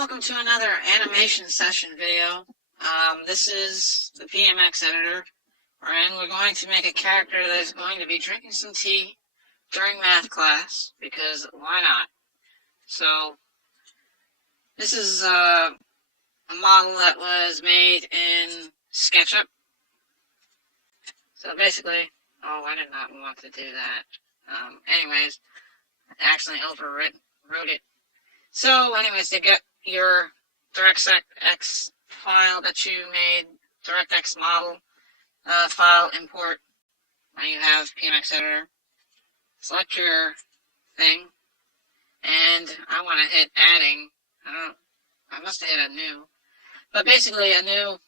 welcome to another animation session video. This is the PMX editor, wherein we're going to make a character that is going to be drinking some tea during math class, because why not? So, this is a model that was made in SketchUp. So basically, I did not want to do that. Anyways, I accidentally wrote it. So anyways, to get your DirectX file that you made, DirectX model file import, and you have PMX editor, select your thing, and I want to hit adding. I must have hit a new, but basically a new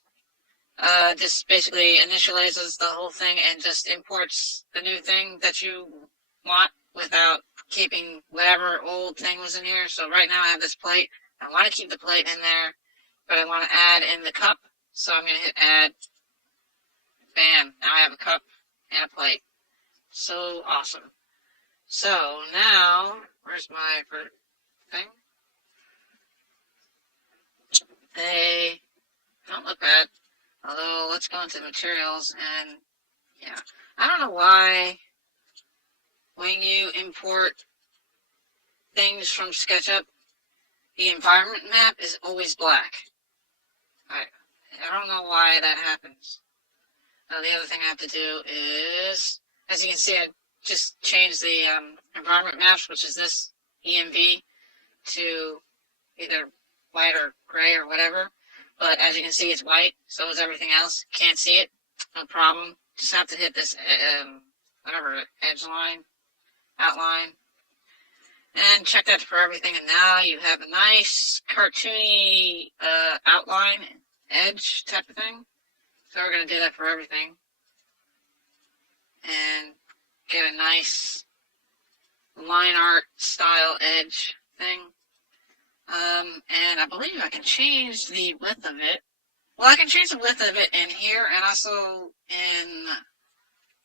just basically initializes the whole thing and just imports the new thing that you want without keeping whatever old thing was in here. So right now I have this plate. I want to keep the plate in there, but I want to add in the cup. So I'm going to hit add. Bam. Now I have a cup and a plate. So awesome. So now, where's my thing? They don't look bad. Although, let's go into materials and, yeah. I don't know why when you import things from SketchUp, the environment map is always black. I don't know why that happens. The other thing I have to do is, as you can see, I just changed the environment maps, which is this ENV, to either white or gray or whatever. But as you can see, it's white, so is everything else. Can't see it, no problem. Just have to hit this, edge line, outline, and check that for everything. And now you have a nice cartoony outline, edge type of thing. So we're going to do that for everything. And get a nice line art style edge thing. And I believe I can change the width of it. Well, I can change the width of it in here and also in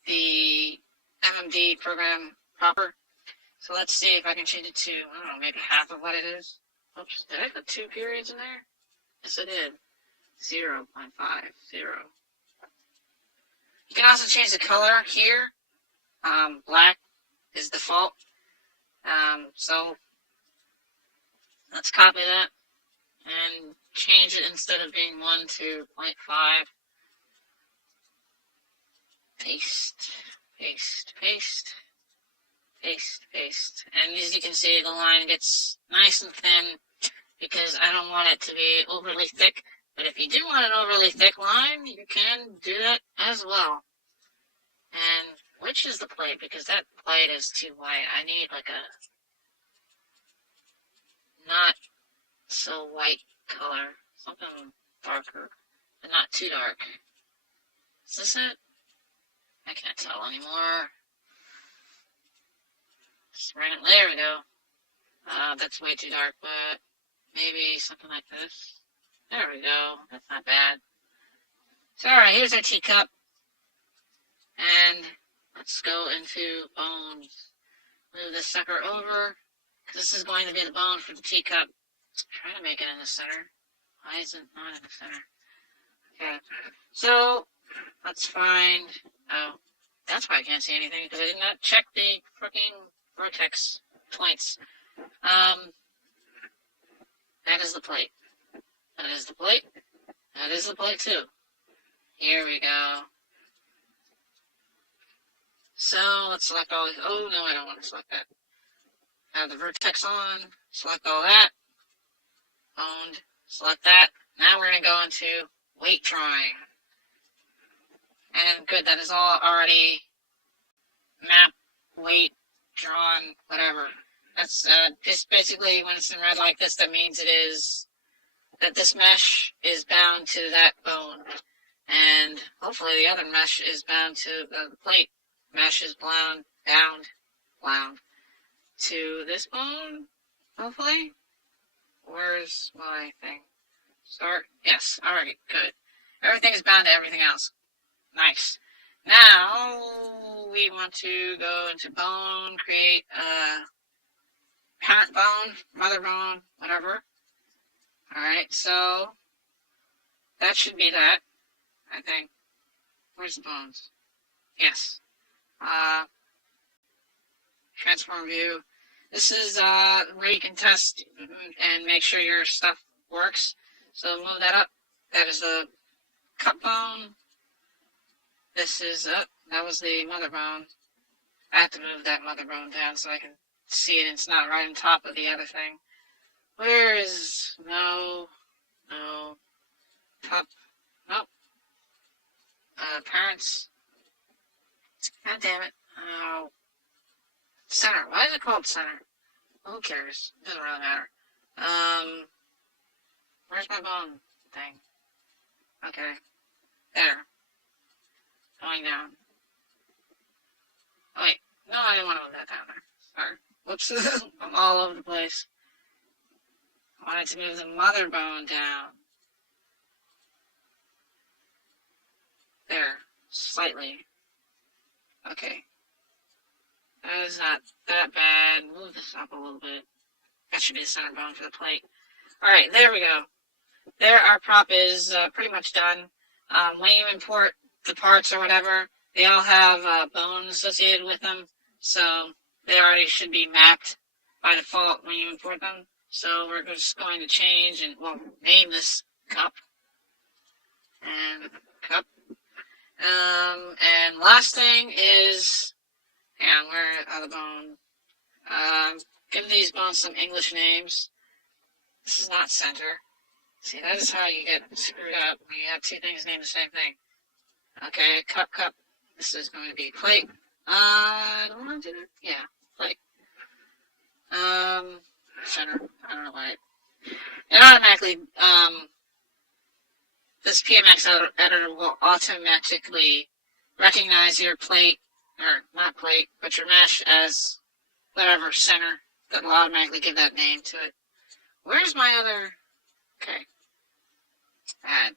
the MMD program proper. So let's see if I can change it to, I don't know, maybe half of what it is. Oops, did I put 2 periods in there? Yes, I did. 0.50. You can also change the color here. Black is default. So let's copy that and change it instead of being 1 to 0.5. Paste. And as you can see, the line gets nice and thin because I don't want it to be overly thick. But if you do want an overly thick line, you can do that as well. And which is the plate? Because that plate is too white. I need like a not so white color. Something darker, but not too dark. Is this it? I can't tell anymore. There we go. That's way too dark, but maybe something like this. There we go. That's not bad. So, alright, here's our teacup. And let's go into bones. Move this sucker over, because this is going to be the bone for the teacup. Try to make it in the center. Why is it not in the center? Okay. So, let's find... Oh, that's why I can't see anything, because I did not check the freaking vertex points. That is the plate. That is the plate. That is the plate too. Here we go. So let's select all these. Oh no, I don't want to select that. Have the vertex on. Select all that. Owned. Select that. Now we're going to go into weight drawing. And good, that is all already map, weight, drawn, whatever. That's just basically when it's in red like this, that means it is that this mesh is bound to that bone. And hopefully the other mesh is bound to the plate. Mesh is bound to this bone, hopefully. Where's my thing? Start? Yes. Alright, good. Everything is bound to everything else. Nice. Now, we want to go into bone, create a parent bone, mother bone, whatever. Alright, so that should be that, I think. Where's the bones? Yes. Transform view. This is where you can test and make sure your stuff works. So move that up. That is the cup bone. This is that was the mother bone. I have to move that mother bone down so I can see it. It's not right on top of the other thing. Where is no top? Nope. Parents. God damn it. Oh. Center. Why is it called center? Who cares? It doesn't really matter. Where's my bone thing? Okay. There. Going down. Oh, wait. No, I didn't want to move that down there. Sorry. Whoops. I'm all over the place. I wanted to move the mother bone down. There. Slightly. Okay. That is not that bad. Move this up a little bit. That should be the center bone for the plate. Alright, there we go. There, our prop is pretty much done. When you import the parts or whatever, they all have bones associated with them, so they already should be mapped by default when you import them. So we're just going to change and, well, name this cup. And cup. And last thing is, where are the bone? Give these bones some English names. This is not center. See, that is how you get screwed up when you have two things named the same thing. Okay, cup. This is going to be plate. I don't want to do that. Yeah, plate. Center. I don't know why. It automatically, this PMX editor will automatically recognize your plate, or not plate, but your mesh as whatever center. That will automatically give that name to it. Where's my other... Okay. Add.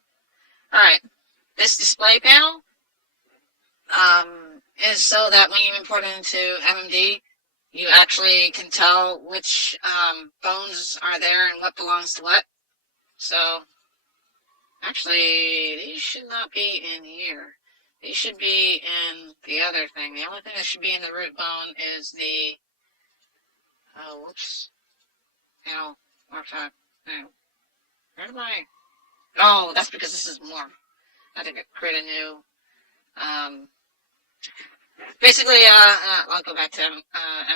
Alright. This display panel is so that when you import it into MMD, you actually can tell which bones are there and what belongs to what. So, actually, these should not be in here. These should be in the other thing. The only thing that should be in the root bone is the... Oh, whoops. Morph type. Where am I? Oh, that's because this is morph. I think I create a new, basically, I'll go back to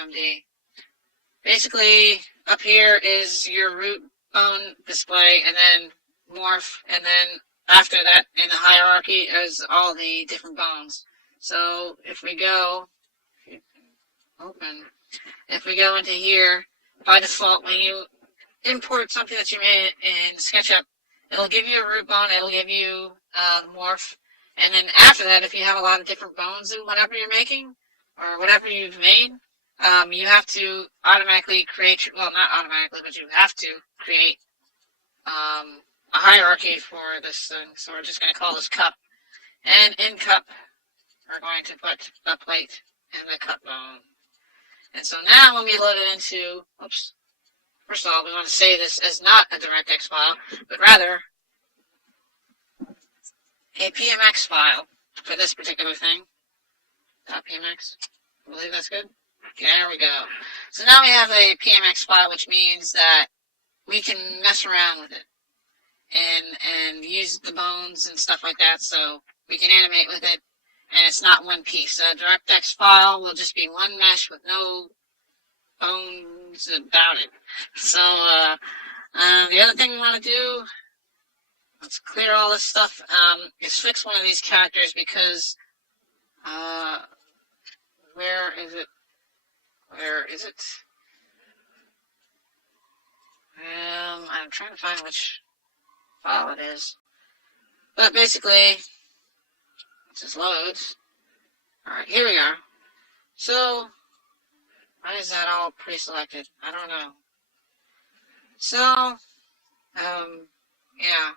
MD. Basically, up here is your root bone display, and then morph, and then after that, in the hierarchy, is all the different bones. So, if we go, if we go into here, by default, when you import something that you made in SketchUp, it'll give you a root bone, it'll give you morph, and then after that, if you have a lot of different bones in whatever you're making, or whatever you've made, you have to automatically create, well, not automatically, but you have to create a hierarchy for this thing. So we're just going to call this cup. And in cup, we're going to put the plate and the cup bone. And so now when we load it into, oops, first of all, we want to save this as not a DirectX file, but rather a PMX file for this particular thing. .pmx. I believe that's good. There we go. So now we have a PMX file, which means that we can mess around with it and use the bones and stuff like that, so we can animate with it, and it's not one piece. A DirectX file will just be one mesh with no bones about it. So the other thing we want to do, let's clear all this stuff, is fix one of these characters because where is it? I'm trying to find which file it is. But basically, it just loads. Alright, here we are. So, why is that all pre-selected? I don't know. So, yeah.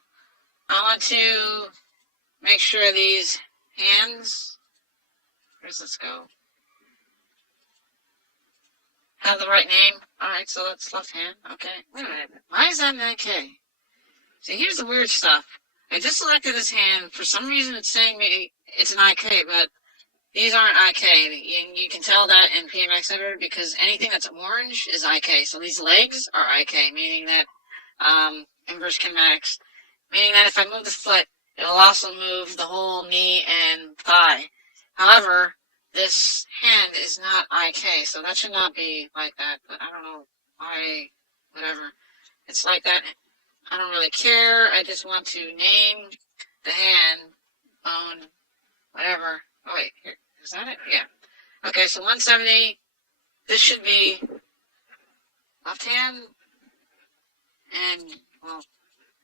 I want to make sure these hands, where does this go? Have the right name. Alright, so that's left hand. Okay. Wait a minute. Why is that an AK? See, here's the weird stuff. I just selected this hand. For some reason, it's saying me it's an IK, but these aren't IK. You can tell that in PMX Editor because anything that's orange is IK. So these legs are IK, meaning that inverse kinematics, meaning that if I move the foot, it'll also move the whole knee and thigh. However, this hand is not IK, so that should not be like that. But I don't know why. Whatever. It's like that. I don't really care. I just want to name the hand, bone, whatever. Oh, wait. Here. Is that it? Yeah. Okay, so 170. This should be left hand. And, well,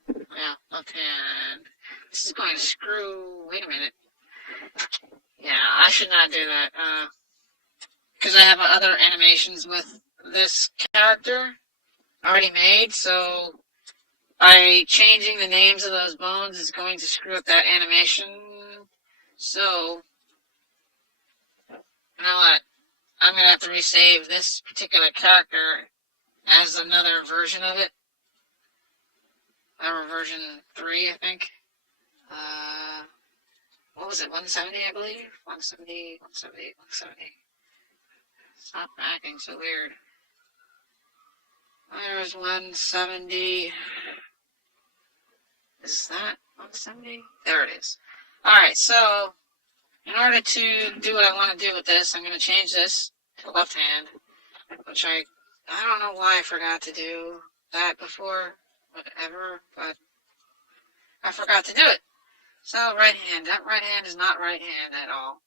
yeah, left hand. This is going to screw. Wait a minute. Yeah, I should not do that. Because I have other animations with this character already made, so by changing the names of those bones is going to screw up that animation. So, you know what? I'm going to have to resave this particular character as another version of it. Or version 3, I think. What was it? 170, I believe? 170. Stop acting so weird. There's 170. Is that 170? There it is. Alright, so in order to do what I want to do with this, I'm going to change this to left hand, which I don't know why I forgot to do that before, whatever, but I forgot to do it. So right hand, that right hand is not right hand at all.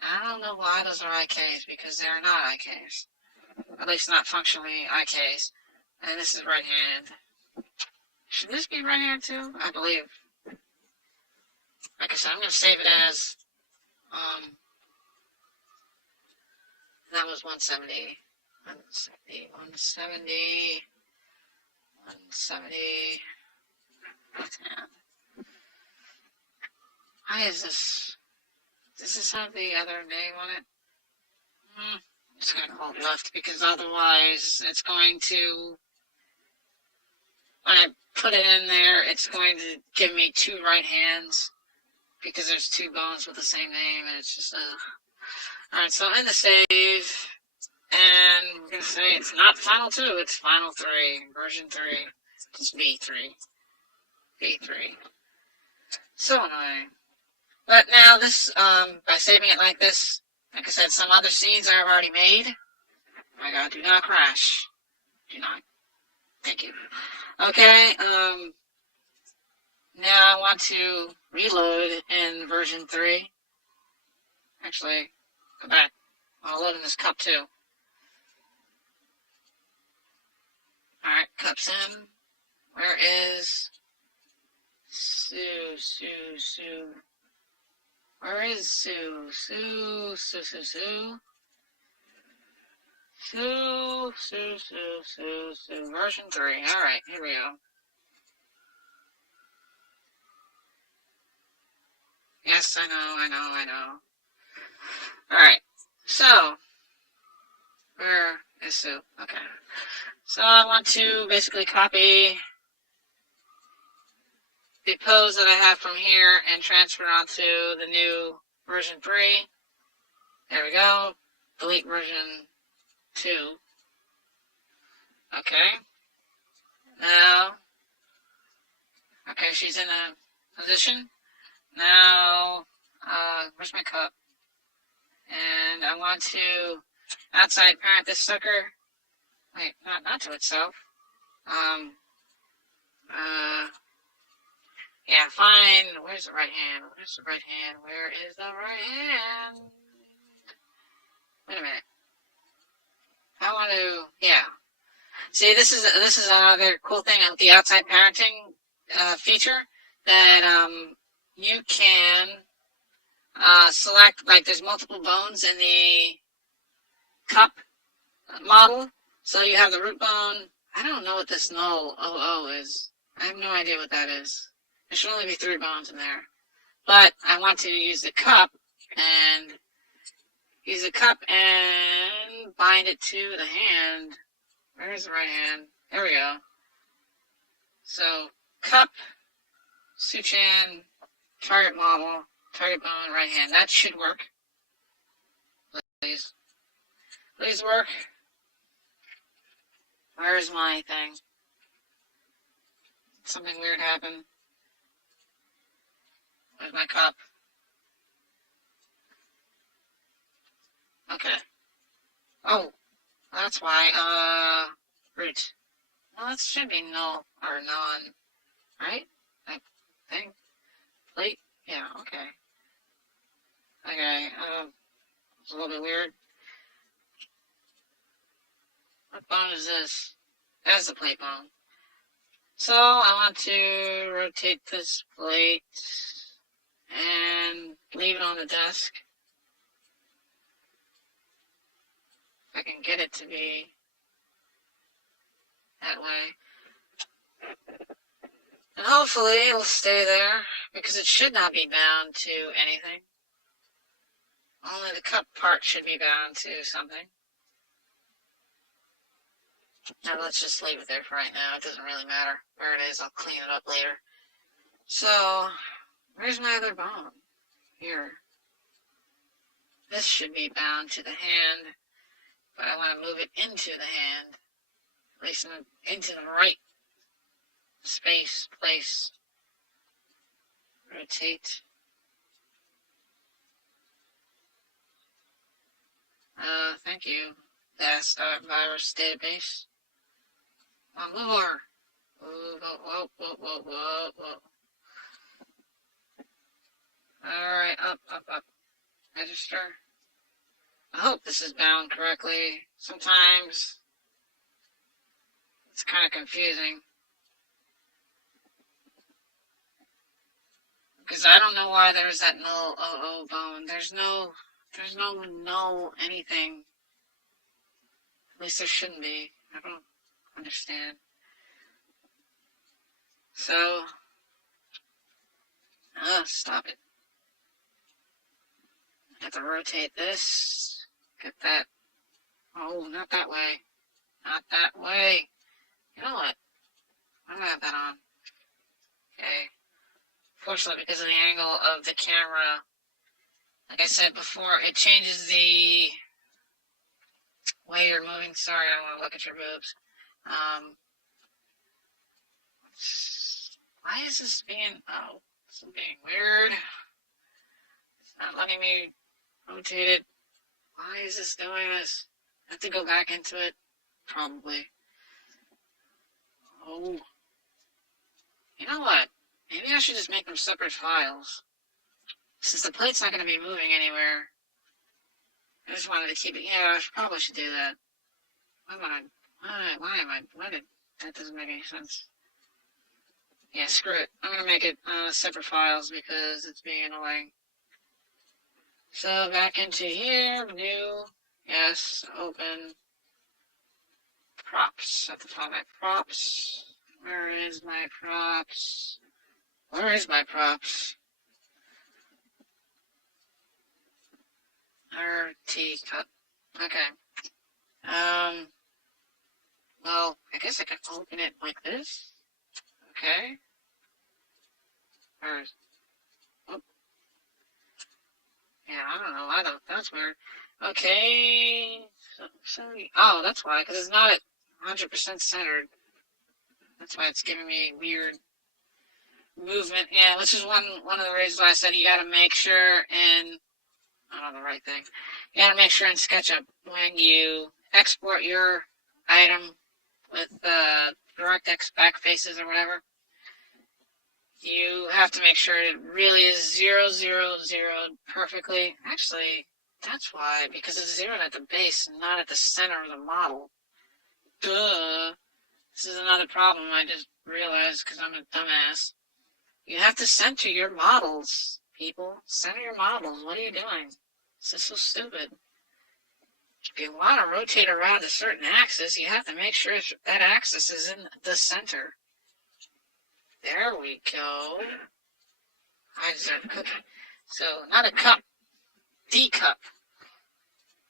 I don't know why those are IKs, because they're not IKs. At least not functionally IKs. And this is right hand. Should this be right hand too? I believe. Like I said, I'm going to save it as, that was 170. 170. Left hand. Why is this? Does this have the other name on it? I'm just going to call it left because otherwise it's going to, when I put it in there, it's going to give me two right hands because there's two bones with the same name and it's just, Alright, so in the save, and we're going to say it's not Final 2, it's Final 3, version 3, just V3. V3. So annoying. But now this, by saving it like this, like I said, some other scenes I've already made. Oh my god, do not crash. Do not. Thank you. Okay, now I want to reload in version 3. Actually, go back. I'll load in this cup too. Alright, cup's in. Where is Sue? Where is Sue? Sue. Version 3. Alright, here we go. Yes, I know. Alright, so, where is Sue? Okay. So I want to basically copy the pose that I have from here and transfer onto the new version 3. There we go. Delete version 2. Okay. Now, okay, she's in a position. Now, where's my cup? And I want to outside parent this sucker. Wait, not to itself. Yeah, fine. Where's the right hand? Where is the right hand? Wait a minute. I want to, yeah. See, this is another cool thing with the outside parenting feature that you can select, like there's multiple bones in the cup model. So you have the root bone. I don't know what this null OO is. I have no idea what that is. There should only be 3 bones in there. But I want to use the cup and bind it to the hand. Where's the right hand? There we go. So, cup, Suchan, target model, target bone, right hand. That should work. Please. Please work. Where's my thing? Something weird happened. Where's my cup? Okay. Oh, that's why, root. Well, that should be null, or non, right? I think. Plate? Yeah, okay. Okay, it's a little bit weird. What bone is this? That's the plate bone. So, I want to rotate this plate and leave it on the desk. If I can get it to be that way. And hopefully it'll stay there, because it should not be bound to anything. Only the cup part should be bound to something. Now let's just leave it there for right now. It doesn't really matter where it is. I'll clean it up later. So, where's my other bone? Here. This should be bound to the hand, but I want to move it into the hand. At least into the right space, place. Rotate. Thank you. That's our virus database. Move over. Whoa. Alright, up. Register. I hope this is bound correctly. Sometimes it's kind of confusing. Because I don't know why there's that null OO bone. There's no null anything. At least there shouldn't be. I don't understand. So, stop it. I have to rotate this. Get that. Oh, not that way. Not that way. You know what? I'm gonna have that on. Okay. Fortunately, because of the angle of the camera, like I said before, it changes the way you're moving. Sorry, I don't want to look at your boobs. Why is this being, this is being weird. It's not letting me rotate it. Why is this doing this? I have to go back into it. Probably. Oh. You know what? Maybe I should just make them separate files. Since the plate's not going to be moving anywhere. I just wanted to keep it. Yeah, I probably should do that. That doesn't make any sense. Yeah, screw it. I'm going to make it separate files because it's being annoying. So back into here, new, yes, open, props. I have to find my props. Where is my props? Where is my props? RT cut. Okay. Well, I guess I could open it like this. Okay. Oh. Yeah, I don't know. That's weird. Okay. Oh, that's why, because it's not at 100% centered. That's why it's giving me weird movement. Yeah, which is one of the reasons why I said you gotta make sure in, I don't know the right thing. You gotta make sure in SketchUp when you export your item with DirectX back faces or whatever, you have to make sure it really is 0, 0, 0 perfectly. Actually, that's why, because it's zeroed at the base, not at the center of the model. Duh. This is another problem I just realized because I'm a dumbass. You have to center your models, people. Center your models. What are you doing? This is so stupid. If you want to rotate around a certain axis, you have to make sure that axis is in the center. There we go. I deserve a cookie. So, not a cup. D-cup.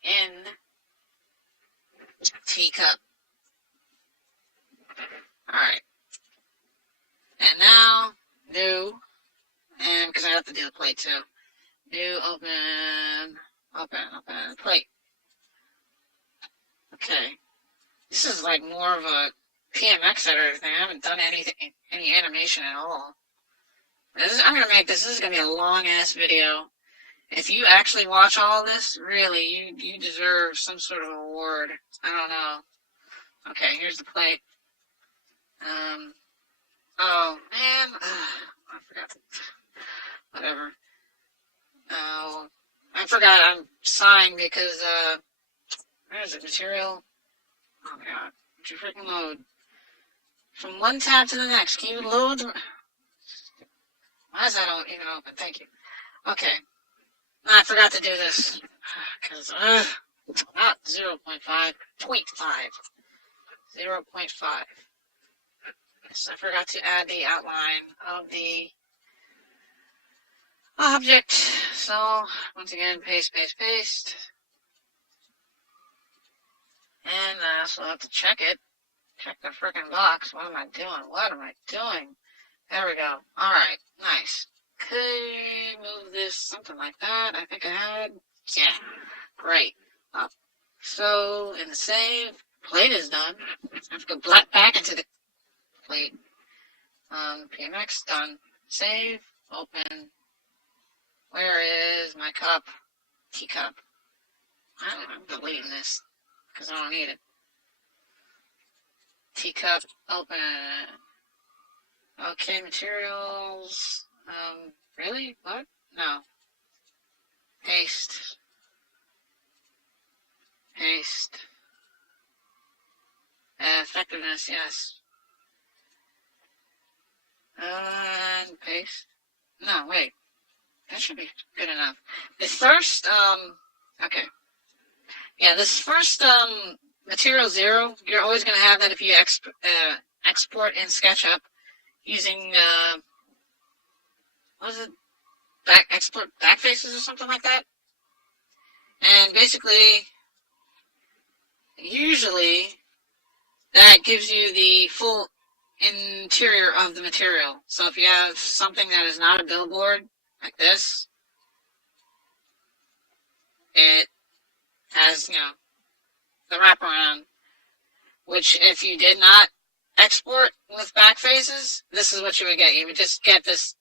In teacup. Alright. And now, new, and because I have to do the plate too. New, open, plate. Okay. This is like more of a PMX editor thing. I haven't done any animation at all. I'm gonna make this is gonna be a long ass video. If you actually watch all this, really, you deserve some sort of award. I don't know. Okay, here's the plate. Oh man, I forgot. Whatever. Oh, I forgot. I'm sighing because where is it? Material. Oh my god, would you freaking load from one tab to the next? Can you load? Why is that even open? Thank you. Okay. No, I forgot to do this because not 0.5, 0.5. 0.5. Yes, I forgot to add the outline of the object. So, once again, paste. And I also have to check it. Check the freaking box. What am I doing? There we go. Alright, nice. Could move this, something like that. I think I had. Yeah, great. So, in the save, plate is done. I have to go back into the plate. PMX done. Save, open. Where is my cup? Teacup. I'm deleting this because I don't need it. Teacup, open. Okay, materials. Really? What? No. Paste. Effectiveness, yes. And paste. No, wait. That should be good enough. The first, okay. Yeah, this first, material 0, you're always going to have that if you export in SketchUp using, what is it? Export backfaces or something like that. And basically, usually, that gives you the full interior of the material. So if you have something that is not a billboard, like this, it has, the wraparound, which if you did not export with back faces, this is what you would get. You would just get this,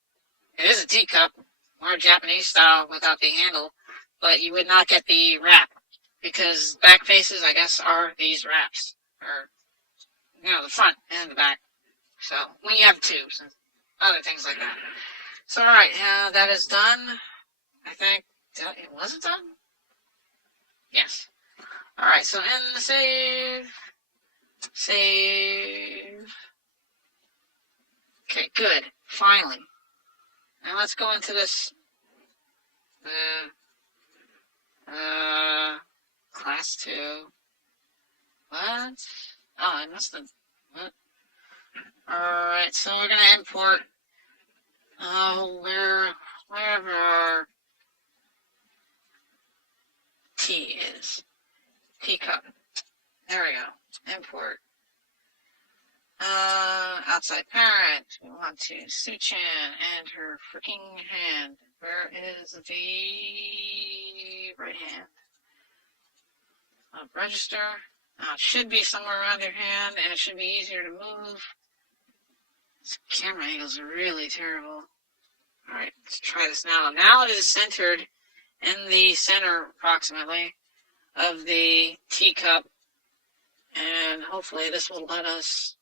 it is a teacup, more Japanese style without the handle, but you would not get the wrap, because back faces, I guess, are these wraps, or, the front and the back. So, when you have tubes and other things like that. So, alright, that is done. I think, was it done? Yes. Alright, so in the save. Okay, good. Finally. Now let's go into this. Class 2. What? Oh, I must have. What? Alright, so we're gonna import. Wherever our T is. Teacup. There we go. Import. Outside parent. We want to Suchan and her freaking hand. Where is the right hand? Register. It should be somewhere around your hand, and it should be easier to move. This camera angles are really terrible. Alright, let's try this now. Now it is centered in the center, approximately, of the teacup. And hopefully this will let us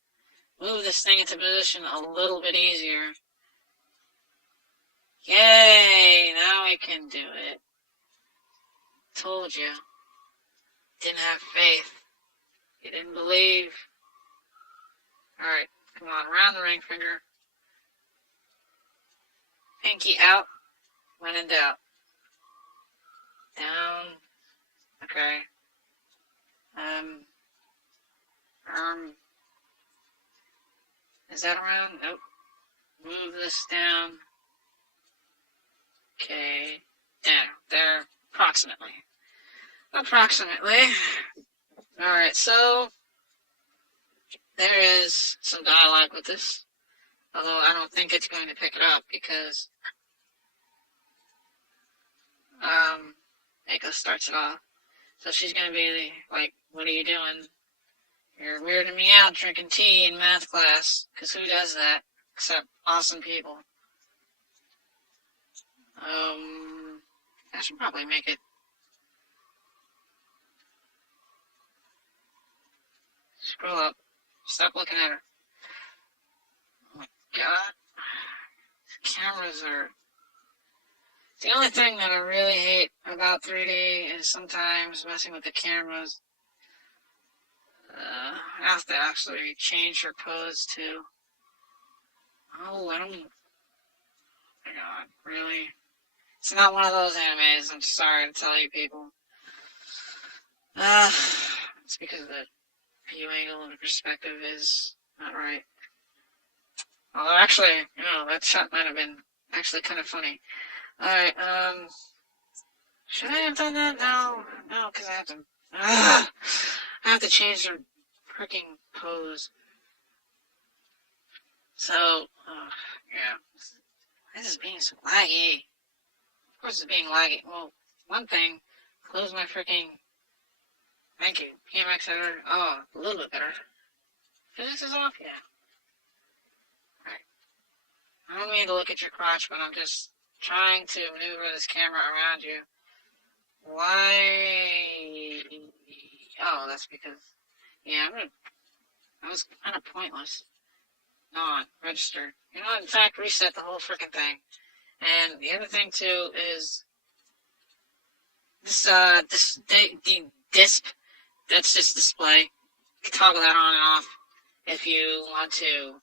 move this thing into position a little bit easier. Yay! Now we can do it. Told you. Didn't have faith. You didn't believe. Alright, come on, around the ring finger. Pinky out. When in doubt. Down. Okay. Is that around? Nope. Move this down. Okay. There. Approximately. Alright, so there is some dialogue with this. Although I don't think it's going to pick it up because Mako starts it off. So she's going to be like, what are you doing? You're weirding me out drinking tea in math class. Because who does that? Except awesome people. I should probably make it. Scroll up. Stop looking at her. Oh my god. Cameras are... The only thing that I really hate about 3D is sometimes messing with the cameras. I have to actually change her pose too. Oh, I don't... Oh my god, really? It's not one of those animes, I'm sorry to tell you people. It's because the view angle and the perspective is not right. Although actually, that shot might have been actually kind of funny. Alright, should I have done that? No, because I have to change the freaking pose. So, yeah. This is being so laggy. Of course it's being laggy. Well, one thing, close my freaking... Thank you. PMX editor. Oh, a little bit better. Physics is off? Yeah. Alright. I don't mean to look at your crotch, but I'm just trying to maneuver this camera around you. Why? Oh, that's because... Yeah, that was kind of pointless. Not register. In fact, reset the whole freaking thing. And the other thing too is the disp. That's just display. You can toggle that on and off if you want to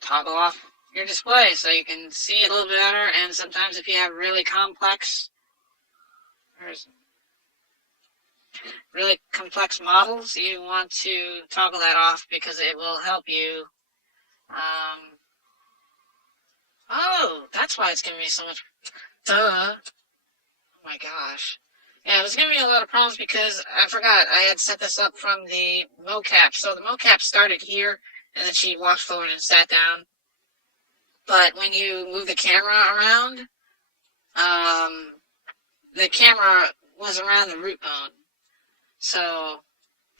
toggle off your display so you can see it a little bit better. And sometimes if you have really complex models, you want to toggle that off because it will help you. Oh, that's why it's giving me so much. Duh. Oh my gosh. Yeah, it was giving me a lot of problems because I forgot I had set this up from the mocap. So the mocap started here, and then she walked forward and sat down. But when you move the camera around, the camera was around the root bone. So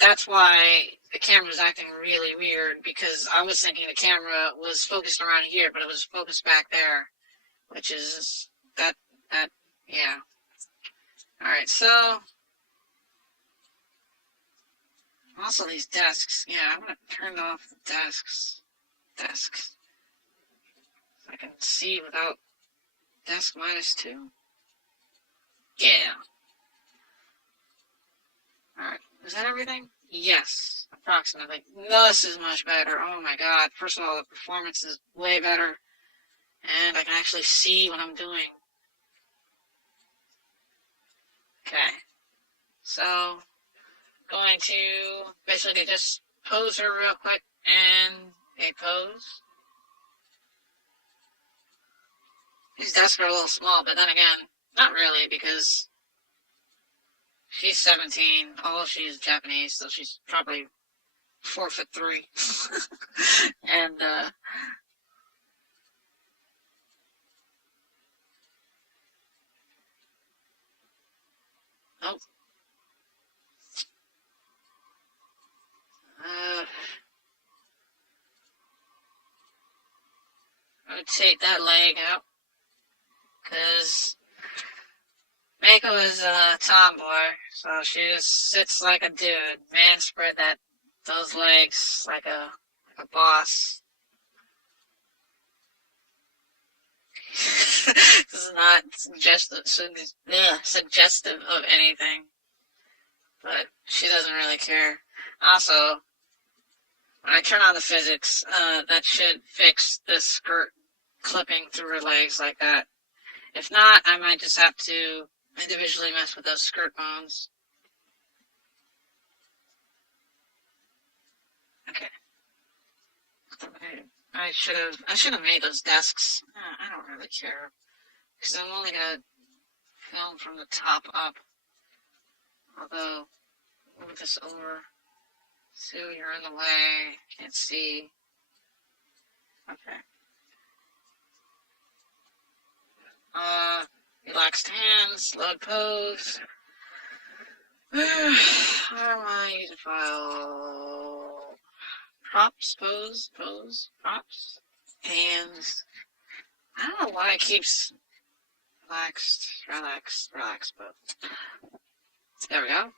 that's why the camera was acting really weird, because I was thinking the camera was focused around here, but it was focused back there, which is yeah. Alright, so also these desks. Yeah, I'm gonna turn off the desks. So I can see without desk -2. Yeah. Alright, is that everything? Yes, approximately. This is much better. Oh my god. First of all, the performance is way better. And I can actually see what I'm doing. Okay. So, going to basically just pose her real quick and a pose. These desks are a little small, but then again, not really, because she's 17, although she's Japanese, so she's probably 4'3". And, oh. I would take that leg out, because Mako is a tomboy, so she just sits like a dude. Man spread those legs like a boss. This is not suggestive of anything, but she doesn't really care. Also, when I turn on the physics, that should fix the skirt clipping through her legs like that. If not, I might just have to individually mess with those skirt bones. Okay. I should have made those desks. I don't really care, because I'm only gonna film from the top up. Although, move this over. So you're in the way. Can't see. Okay. Relaxed hands, load pose. How am I use a file? Props, pose, props, hands. I don't know why it keeps relaxed, but there we go.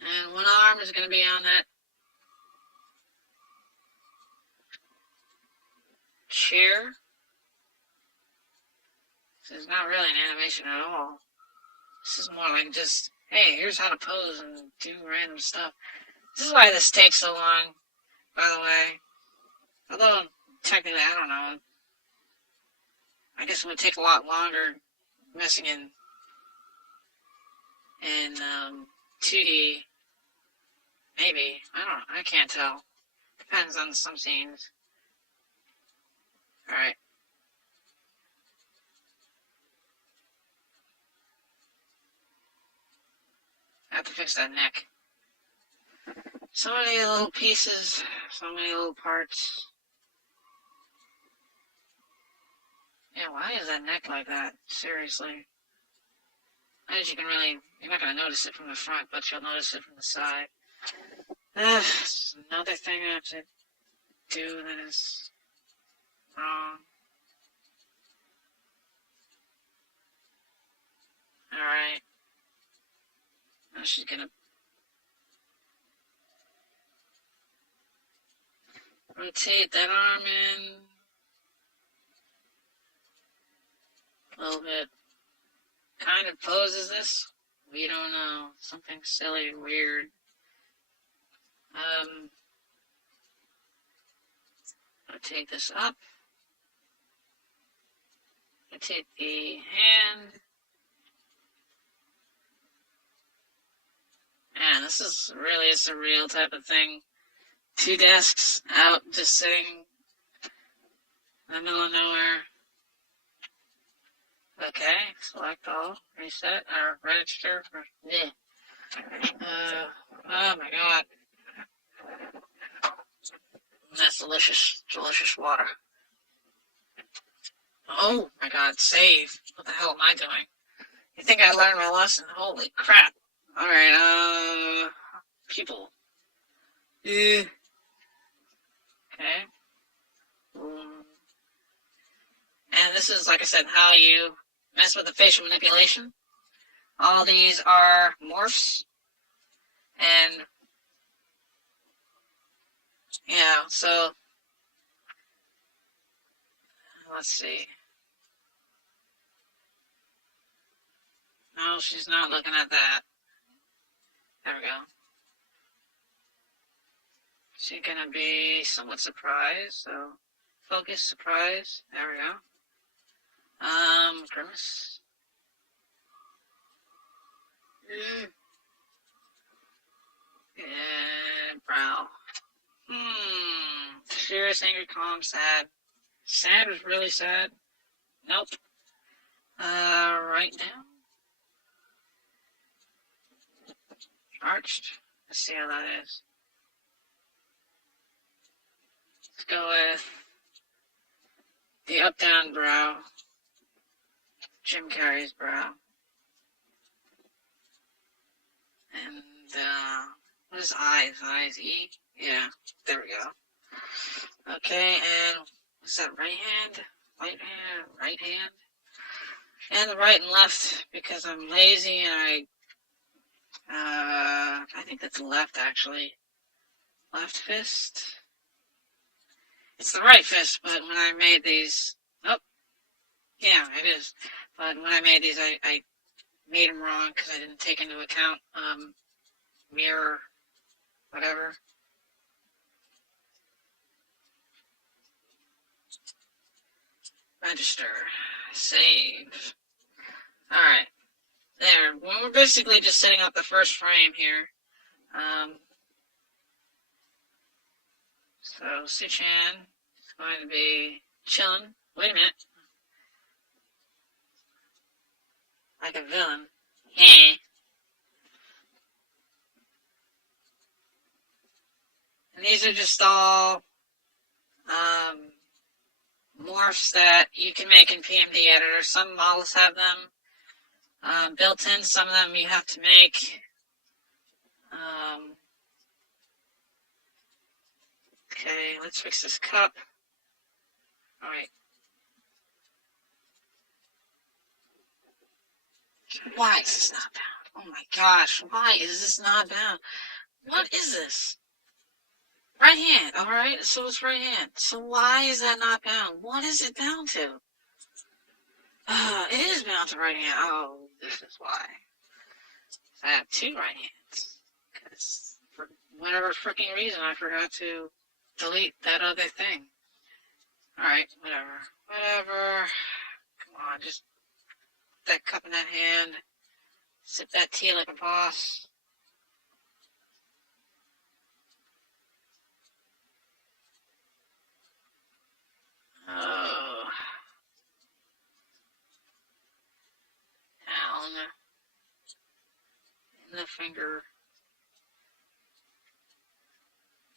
And one arm is going to be on that chair. This is not really an animation at all. This is more like just, hey, here's how to pose and do random stuff. This is why this takes so long, by the way. Although, technically, I don't know. I guess it would take a lot longer messing in 2D. Maybe. I don't know. I can't tell. Depends on some scenes. Alright. I have to fix that neck. So many little pieces, so many little parts. Yeah, why is that neck like that? Seriously. As you can really, you're not going to notice it from the front, but you'll notice it from the side. This is another thing I have to do that is wrong. Alright. Now she's going to rotate that arm in a little bit. Kind of pose is this? We don't know. Something silly and weird. Rotate this up. Rotate the hand. Man, this is really a surreal type of thing. 2 desks out, just sitting in the middle of nowhere. Okay, select all, reset, or register. Yeah. Oh my god. That's delicious, delicious water. Oh my god, save. What the hell am I doing? You think I learned my lesson? Holy crap. Alright, people. Yeah. Okay. And this is, like I said, how you mess with the facial manipulation. All these are morphs. And, yeah, so, let's see. No, she's not looking at that. There we go. She's gonna be somewhat surprised, so focus, surprise. There we go. Grimace. And brow. Serious, angry, calm, sad. Sad was really sad. Nope. Right down. Arched. Let's see how that is. Let's go with the up-down brow. Jim Carrey's brow. And, what is eyes? Eyes, E? Yeah, there we go. Okay, and what's that, right hand? Right hand? And the right and left, because I'm lazy and I think that's left, actually. Left fist. It's the right fist, but when I made these, oh, yeah, it is. But when I made these, I made them wrong because I didn't take into account, mirror, whatever. Register. Save. Alright. There. Well, we're basically just setting up the first frame here. So, Suchan is going to be chilling. Wait a minute. Like a villain. Hey. And these are just all morphs that you can make in PMD Editor. Some models have them built in. Some of them you have to make. Okay, let's fix this cup. All right. Why is this not bound? Oh my gosh, why is this not bound? What is this? Right hand, alright, so it's right hand. So why is that not bound? What is it bound to? It is bound to right hand. Oh, this is why. I have two right hands. Because for whatever freaking reason, I forgot to delete that other thing. Alright, whatever. Whatever. Come on, just put that cup in that hand. Sip that tea like a boss. Oh. Down. In the finger.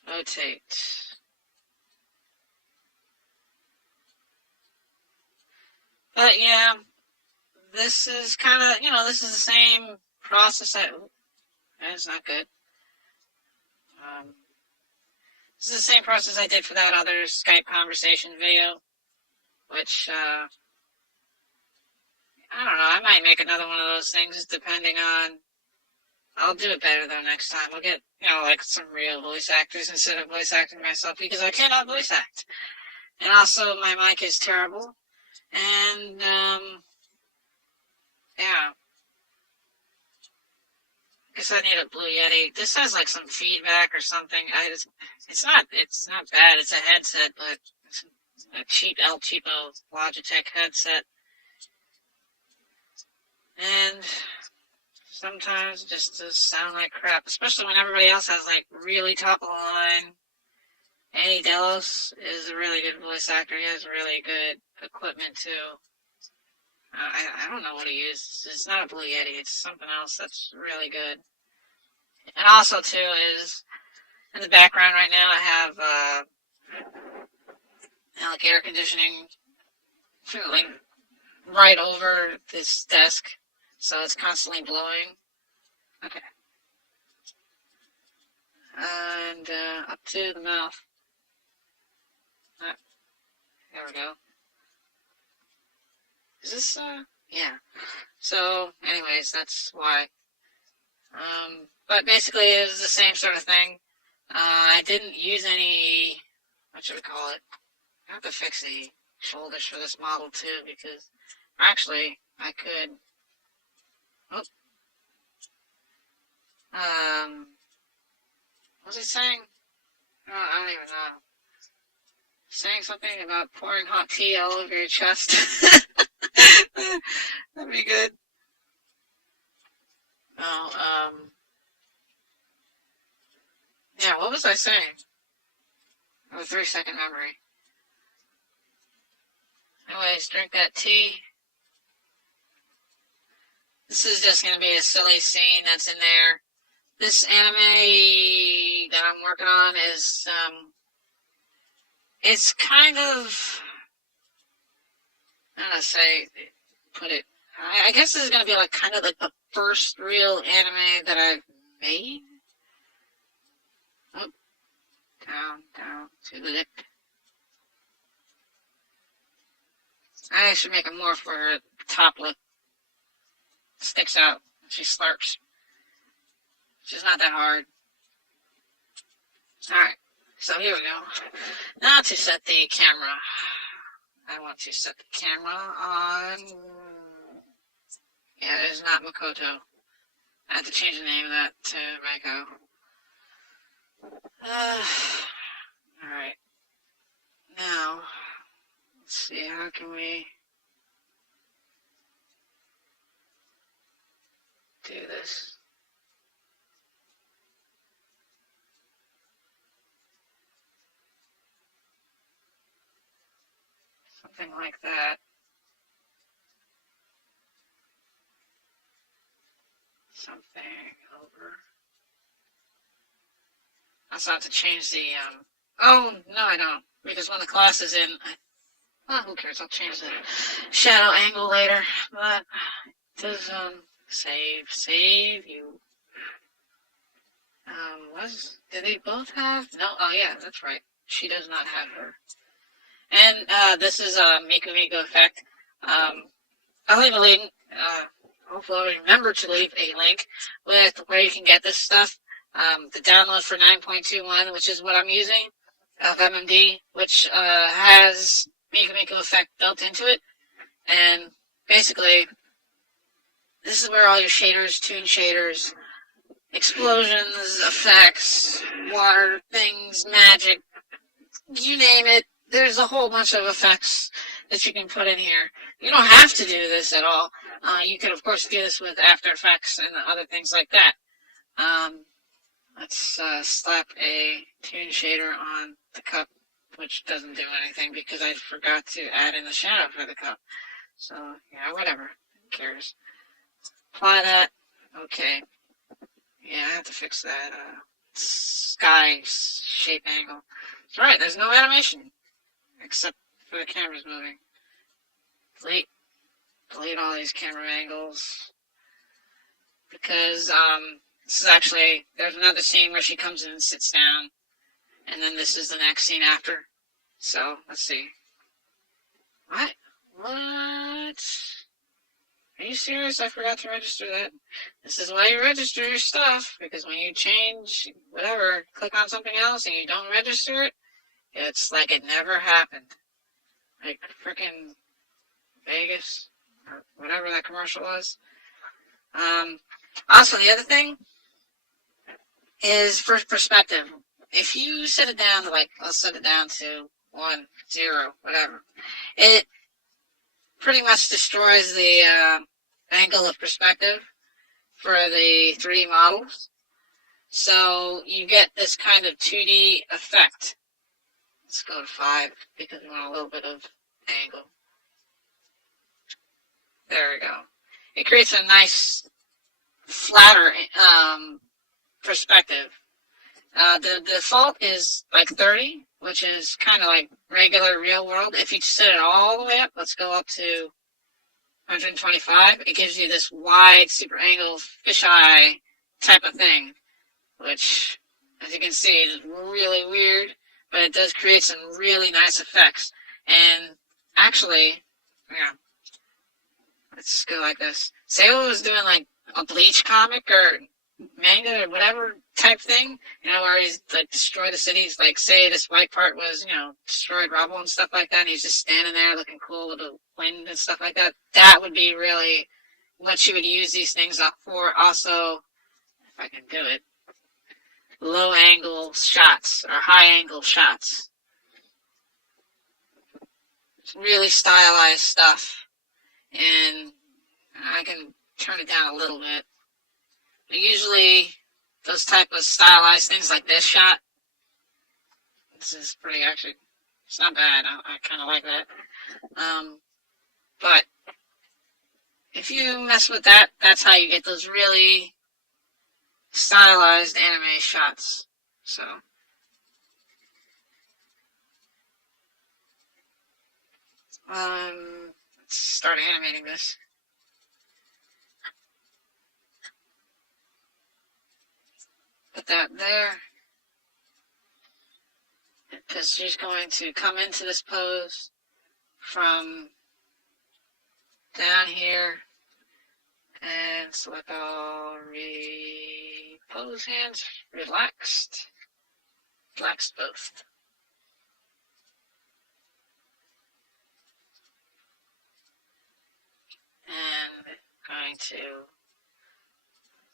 Rotate. But yeah, this is kind of, this is the same process that, it's not good. This is the same process I did for that other Skype conversation video, which, I don't know, I might make another one of those things depending on, I'll do it better though next time. I'll get, like some real voice actors instead of voice acting myself because I cannot voice act. And also my mic is terrible. And, yeah. I guess I need a Blue Yeti. This has like some feedback or something. It's not bad. It's a headset, but it's a cheap El Cheapo Logitech headset. And sometimes it just does sound like crap, especially when everybody else has like really top of the line. Andy Delos is a really good voice actor. He has really good equipment too. I don't know what he uses. It's not a Blue Yeti. It's something else that's really good. And also too is in the background right now I have like air conditioning like right over this desk, so it's constantly blowing. Okay. And up to the mouth. There we go. Is this, yeah. So, anyways, that's why. But basically it was the same sort of thing. I didn't use any, what should we call it? I have to fix the shoulders for this model too, because actually I could, what was he saying? I don't even know. Saying something about pouring hot tea all over your chest. That'd be good. Oh, yeah, what was I saying? Oh, 3-second memory. Anyways, drink that tea. This is just going to be a silly scene that's in there. This anime that I'm working on is, it's kind of, I don't know, put it, I guess this is going to be like kind of like the first real anime that I've made. Oh, down to the lip. I should make a morph where her top lip sticks out. She slurps. She's not that hard. Alright, so here we go. Now to set the camera. I want to set the camera on. Yeah, it is not Makoto. I have to change the name of that to Reiko. Alright. Now, let's see, how can we do this? Something like that. Something over. I also have to change the, oh, no I don't. because when the class is in, well, who cares? I'll change the shadow angle later. But does save you? Do they both have? No. Oh yeah, that's right. She does not have her. And this is a Miku Miku effect. I'll leave a link. Hopefully I'll remember to leave a link with where you can get this stuff. The download for 9.21, which is what I'm using, of MMD, which has Miku Miku effect built into it. And basically, this is where all your shaders, toon shaders, explosions, effects, water things, magic, you name it. There's a whole bunch of effects that you can put in here. You don't have to do this at all. You can, of course, do this with After Effects and other things like that. Let's slap a toon shader on the cup, which doesn't do anything because I forgot to add in the shadow for the cup. So, yeah, whatever. Who cares? Apply that. Okay. Yeah, I have to fix that sky shape angle. That's right, there's no animation. Except for the cameras moving. Delete all these camera angles. Because, this is actually, there's another scene where she comes in and sits down. And then this is the next scene after. So, let's see. What? Are you serious? I forgot to register that. This is why you register your stuff. Because when you change, whatever, click on something else and you don't register it, it's like it never happened. Like frickin' Vegas, or whatever that commercial was. Also, the other thing is for perspective. If you set it down to, like, let's set it down to 1, 0, whatever, it pretty much destroys the angle of perspective for the 3D models. So you get this kind of 2D effect. Let's go to 5 because we want a little bit of angle. There we go. It creates a nice, flatter perspective. The default is like 30, which is kind of like regular real world. If you set it all the way up, let's go up to 125. It gives you this wide, super angle, fisheye type of thing, which, as you can see, is really weird. But it does create some really nice effects. And actually, yeah, let's just go like this. Say I was doing like a Bleach comic or manga or whatever type thing, where he's like destroy the cities. Like say this white part was, destroyed rubble and stuff like that, and he's just standing there looking cool with the wind and stuff like that. That would be really what you would use these things up for. Also, if I can do it, low angle shots or high angle shots. It's really stylized stuff. And I can turn it down a little bit. But usually those type of stylized things like this shot, this is pretty actually, it's not bad. I kind of like that. But if you mess with that, that's how you get those really stylized anime shots. So let's start animating this. Put that there, because she's going to come into this pose from down here and select all repose hands, relaxed both. And going to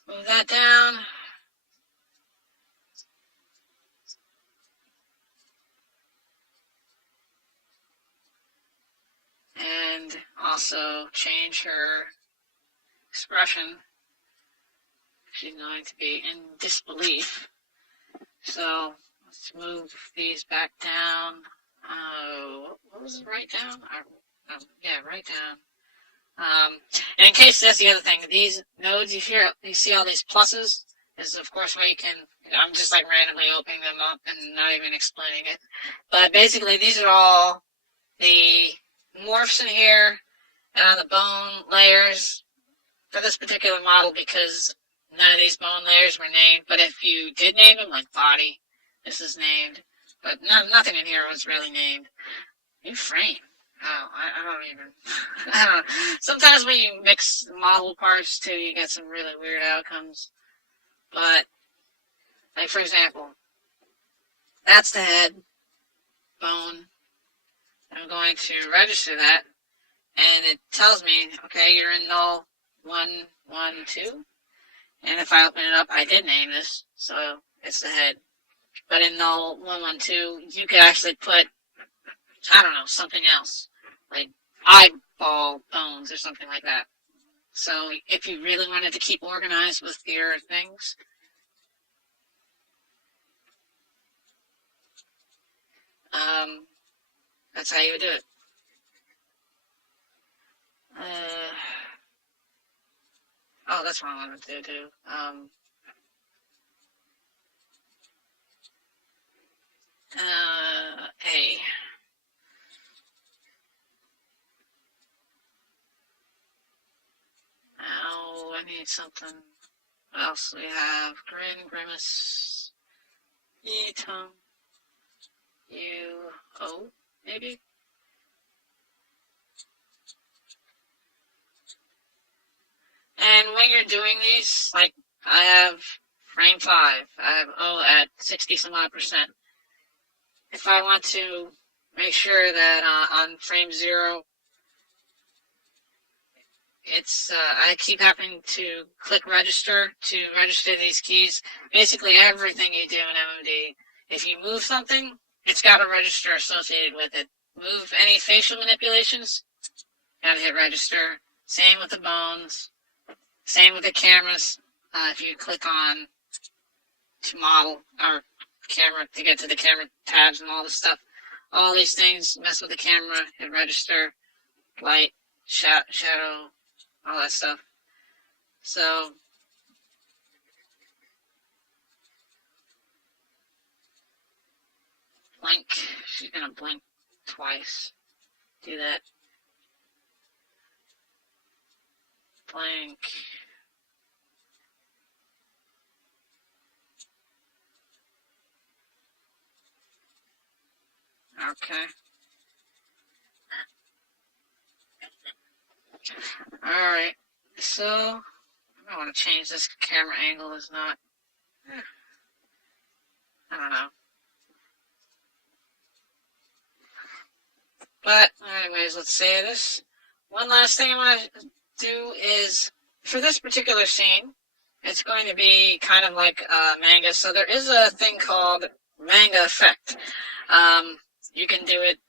move that down. And also change her expression. She's going to be in disbelief. So let's move these back down. What was it? Right down? Yeah, right down. And in case that's the other thing, these nodes, you see all these pluses? is, of course, where you can, I'm just like randomly opening them up and not even explaining it. But basically, these are all the morphs in here and on the bone layers for this particular model because none of these bone layers were named. But if you did name them, like body, this is named. But nothing in here was really named. New frame. Oh, I don't even. I don't know. Sometimes when you mix model parts too, you get some really weird outcomes. But, like for example, that's the head bone. I'm going to register that, and it tells me, okay, you're in null 112. And if I open it up, I did name this, so it's the head. But in null 112, you could actually put, I don't know, something else, like eyeball bones or something like that. So if you really wanted to keep organized with your things, that's how you would do it. Oh, that's what I wanted to do. A. Now, I need something. What else do we have? Grin, grimace, tongue, O, maybe? And when you're doing these, like, I have frame 5, I have O at 60 some odd %. If I want to make sure that on frame 0, it's, I keep having to click register to register these keys. Basically everything you do in MMD, if you move something, it's got a register associated with it. Move any facial manipulations, gotta hit register. Same with the bones. Same with the cameras. If you click on to model or camera to get to the camera tabs and all this stuff, all these things mess with the camera, hit register, light, shadow, all that stuff. So blink. She's gonna blink twice. Do that. Blink. Okay. Alright. So I want to change this camera angle. Is not. I don't know. But anyways, let's say this. One last thing I want to do is for this particular scene, it's going to be kind of like manga. So there is a thing called manga effect. You can do it,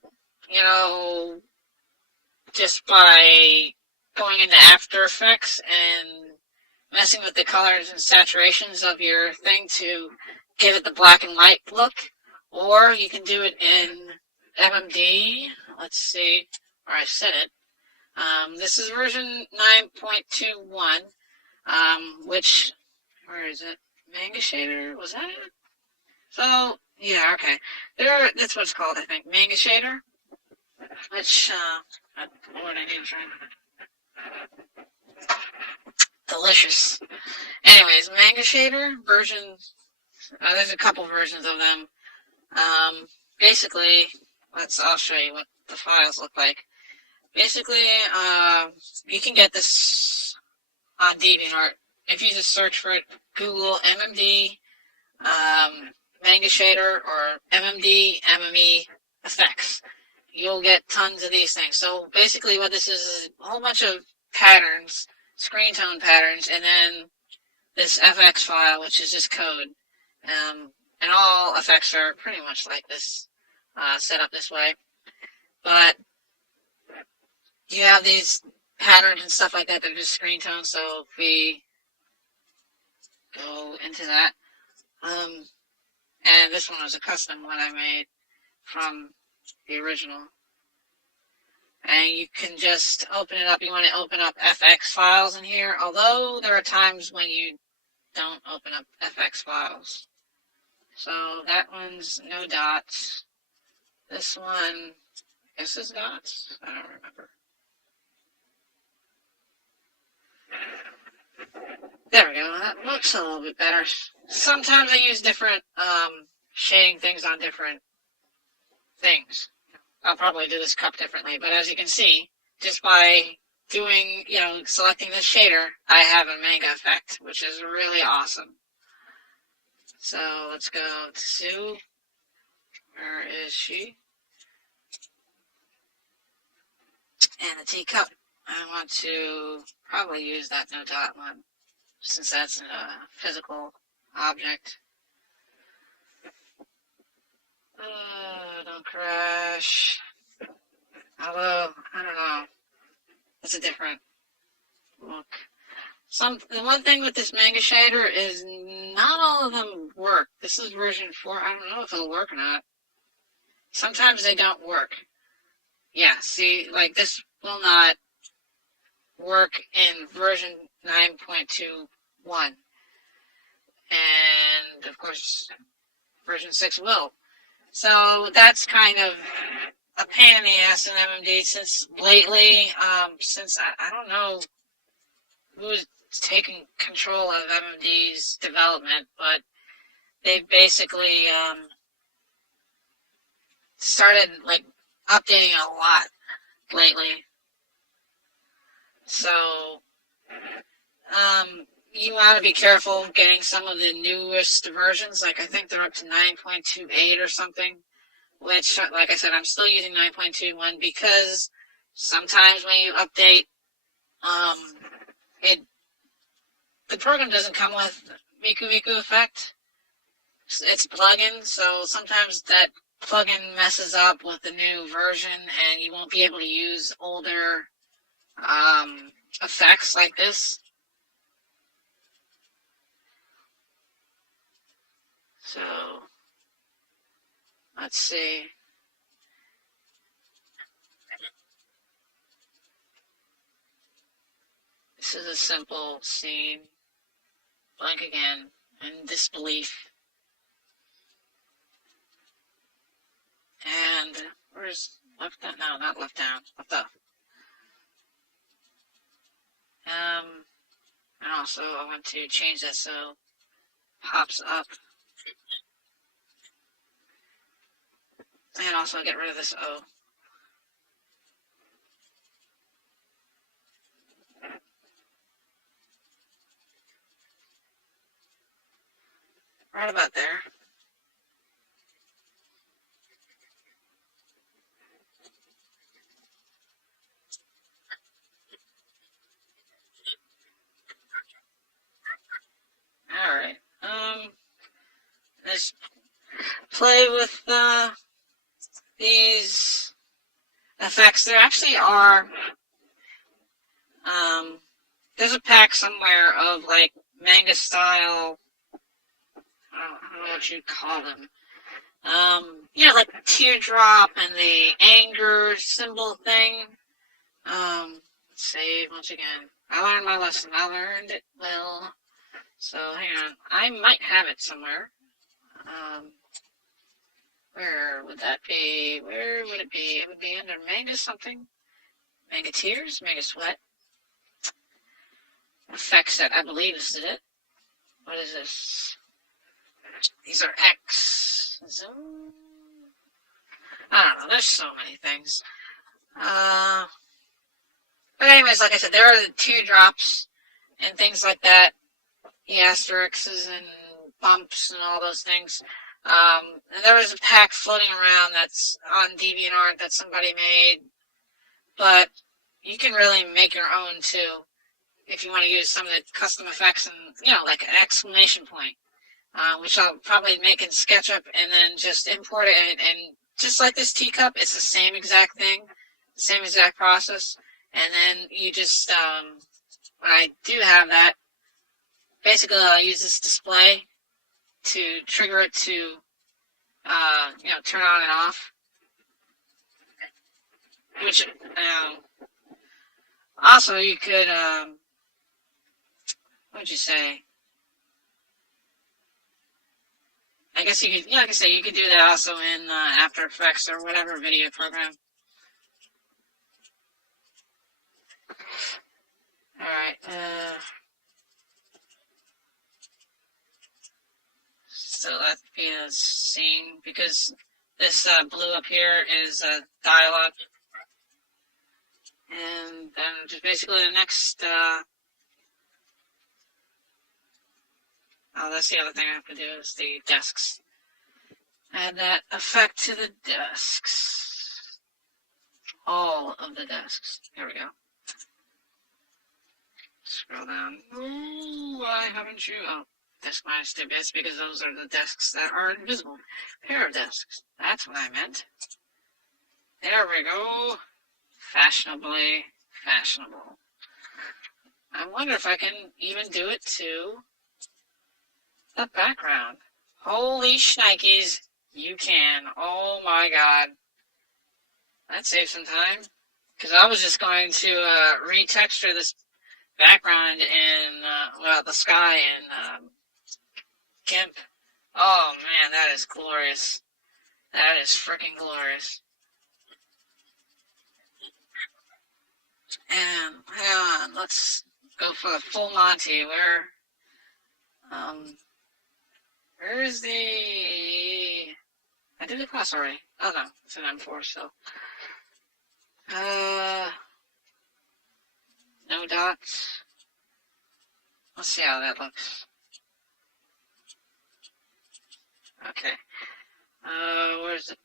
just by going into After Effects and messing with the colors and saturations of your thing to give it the black and white look. Or you can do it in MMD. Let's see where I set it. This is version 9.21, which, where is it? Manga Shader? Was that it? So, yeah, okay. That's what it's called, I think. Manga Shader. Which, Lord, I need to try. Delicious. Anyways, Manga Shader version. There's a couple versions of them. Basically, I'll show you what the files look like. Basically, you can get this on DeviantArt. If you just search for it, Google MMD, Manga Shader, or MMD, MME effects. You'll get tons of these things. So basically what this is a whole bunch of patterns, screen tone patterns, and then this FX file, which is just code. And all effects are pretty much like this, set up this way. But you have these patterns and stuff like that that are just screen tones. So if we go into that, and this one was a custom one I made from the original. And you can just open it up. You want to open up FX files in here. Although there are times when you don't open up FX files. So that one's no dots. This one, I guess is dots. I don't remember. There we go. That looks a little bit better. Sometimes I use different shading things on different things. I'll probably do this cup differently, but as you can see, just by doing, selecting this shader, I have a manga effect, which is really awesome. So let's go to Sue. Where is she? And the teacup. I want to probably use that no dot one, since that's a physical object. Don't crash. Although, I don't know. It's a different look. The one thing with this manga shader is not all of them work. This is version 4. I don't know if it'll work or not. Sometimes they don't work. Yeah, see, like this will not work in version 9.21. And, of course, version 6 will. So that's kind of a pain in the ass in MMD since lately, since I don't know who's taking control of MMD's development, but they've basically started like updating a lot lately. So you want to be careful getting some of the newest versions. Like I think they're up to 9.28 or something, which, like I said, I'm still using 9.21 because sometimes when you update, the program doesn't come with Miku Miku effect. It's plugin, so sometimes that plugin messes up with the new version, and you won't be able to use older effects like this. So, let's see. This is a simple scene. Blank again, in disbelief. And where's left down? No, not left down. Left up. And also I want to change that so it pops up. And also get rid of this O. Right about there. Alright. Let's play with these effects. There actually are there's a pack somewhere of like manga style, I don't know what you'd call them. Like the teardrop and the anger symbol thing. Save once again. I learned my lesson. I learned it well. So hang on. I might have it somewhere. Where would that be? Where would it be? It would be under manga something. Manga tears, manga sweat. Effect set, I believe this is it. What is this? These are X. Zoom. I don't know, there's so many things. But anyways, like I said, there are the teardrops and things like that. The asterisks and bumps and all those things. And there was a pack floating around that's on DeviantArt that somebody made. But you can really make your own too, if you want to use some of the custom effects and, like an exclamation point, which I'll probably make in SketchUp and then just import it. And just like this teacup, it's the same exact thing, the same exact process. And then you just, when I do have that, basically I'll use this display to trigger it to, turn on and off. Which, also you could, what would you say? I guess you could, yeah, like I say, you could do that also in After Effects or whatever video program. Alright, so that'd be a scene, because this blue up here is dial-up. And then just basically the next, oh, that's the other thing I have to do is the desks. Add that effect to the desks. All of the desks. Here we go. Scroll down. Ooh, why haven't you? Oh, desk minus 2 bits, because those are the desks that are invisible. Pair of desks. That's what I meant. There we go. Fashionably fashionable. I wonder if I can even do it to the background. Holy shnikes, you can. Oh my god. That saved some time. Because I was just going to retexture this background in, well, the sky in GIMP. Oh man, that is glorious. That is freaking glorious. And hang on, let's go for the full Monty. Where is the? I did the class already. Oh no, it's an M4 still. No dots. Let's see how that looks. Okay. Where's the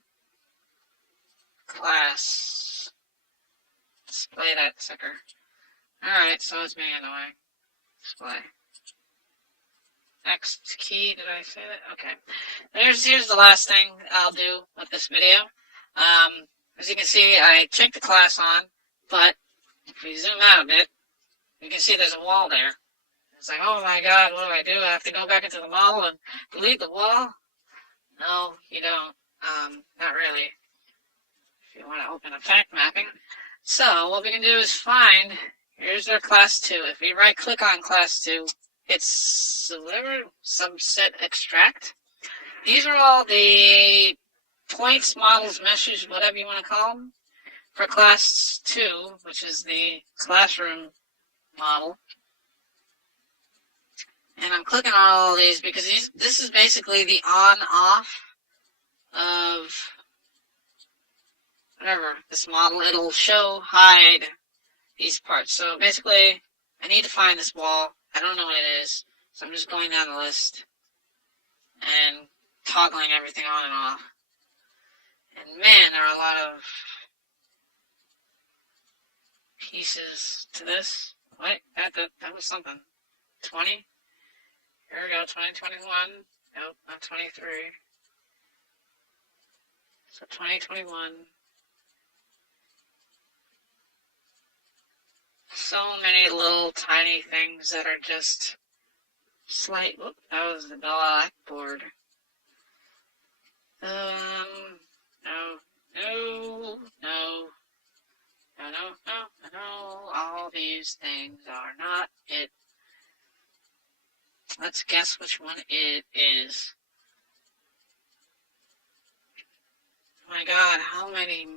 class? Display that sucker. Alright, so it's being annoying. Display. Next key, did I say that? Okay. Here's the last thing I'll do with this video. As you can see, I checked the class on, but if we zoom out a bit, you can see there's a wall there. It's like, oh my god, what do? I have to go back into the model and delete the wall? No, you don't. Not really. If you want to open effect mapping. So, what we can do is find, here's our class 2. If we right click on class 2, it's subset extract. These are all the points, models, meshes, whatever you want to call them, for class 2, which is the classroom model. And I'm clicking on all of these because this is basically the on-off of whatever, this model. It'll show, hide these parts. So basically, I need to find this wall. I don't know what it is. So I'm just going down the list and toggling everything on and off. And man, there are a lot of pieces to this. Wait, that was something. 20? Here we go, 2021. Nope, not 23. So 2021. So many little tiny things that are just slight. Whoop, that was the blackboard. No. All these things are not it. Let's guess which one it is. Oh my god, how many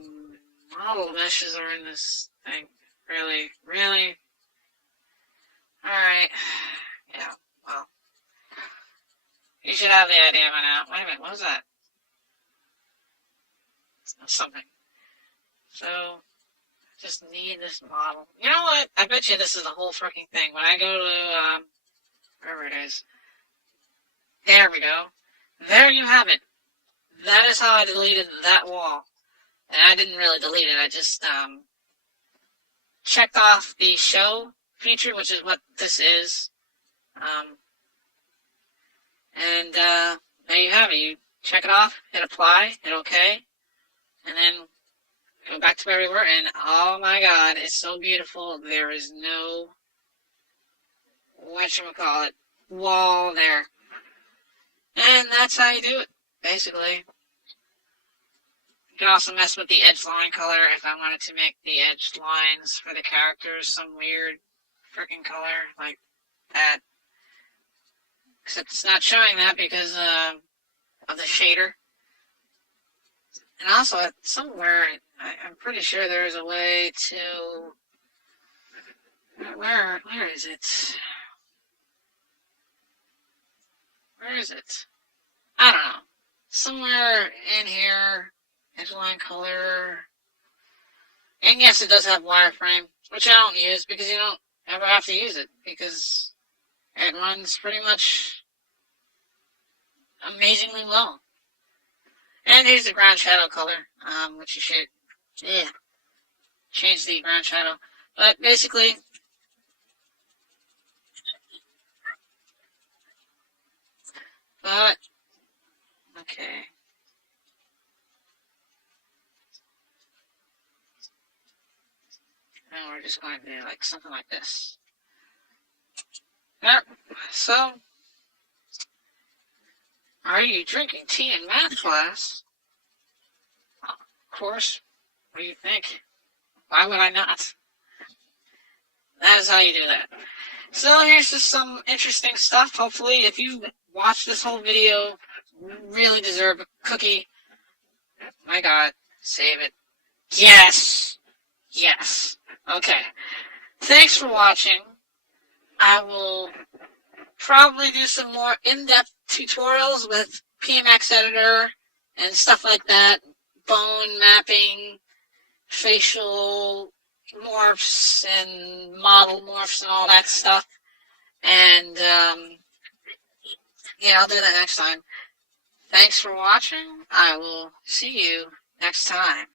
model meshes are in this thing? Really? Alright. Yeah, well. You should have the idea by now. Wait a minute, what was that? Something. So, I just need this model. You know what? I bet you this is the whole freaking thing. When I go to, wherever it is. There we go. There you have it. That is how I deleted that wall. And I didn't really delete it. I just, checked off the show feature, which is what this is. And there you have it. You check it off, hit apply, hit OK, and then go back to where we were, and oh my god, it's so beautiful. There is no, whatchamacallit, wall there. And that's how you do it, basically. You can also mess with the edge line color if I wanted to make the edge lines for the characters some weird freaking color like that. Except it's not showing that because of the shader. And also, somewhere, I'm pretty sure there's a way to... Where is it? Where is it? I don't know. Somewhere in here, edgeline color. And yes, it does have wireframe, which I don't use because you don't ever have to use it because it runs pretty much amazingly well. And here's the ground shadow color, which you should change the ground shadow. But basically, okay. And we're just going to do like something like this. Yep. So, are you drinking tea in math class? Of course. What do you think? Why would I not? That is how you do that. So here's just some interesting stuff. Hopefully, if you watch this whole video, you really deserve a cookie. My God, save it. Yes. Yes. Okay. Thanks for watching. I will probably do some more in-depth tutorials with PMX Editor and stuff like that. Bone mapping, facial morphs, and model morphs, and all that stuff. And, yeah, I'll do that next time. Thanks for watching. I will see you next time.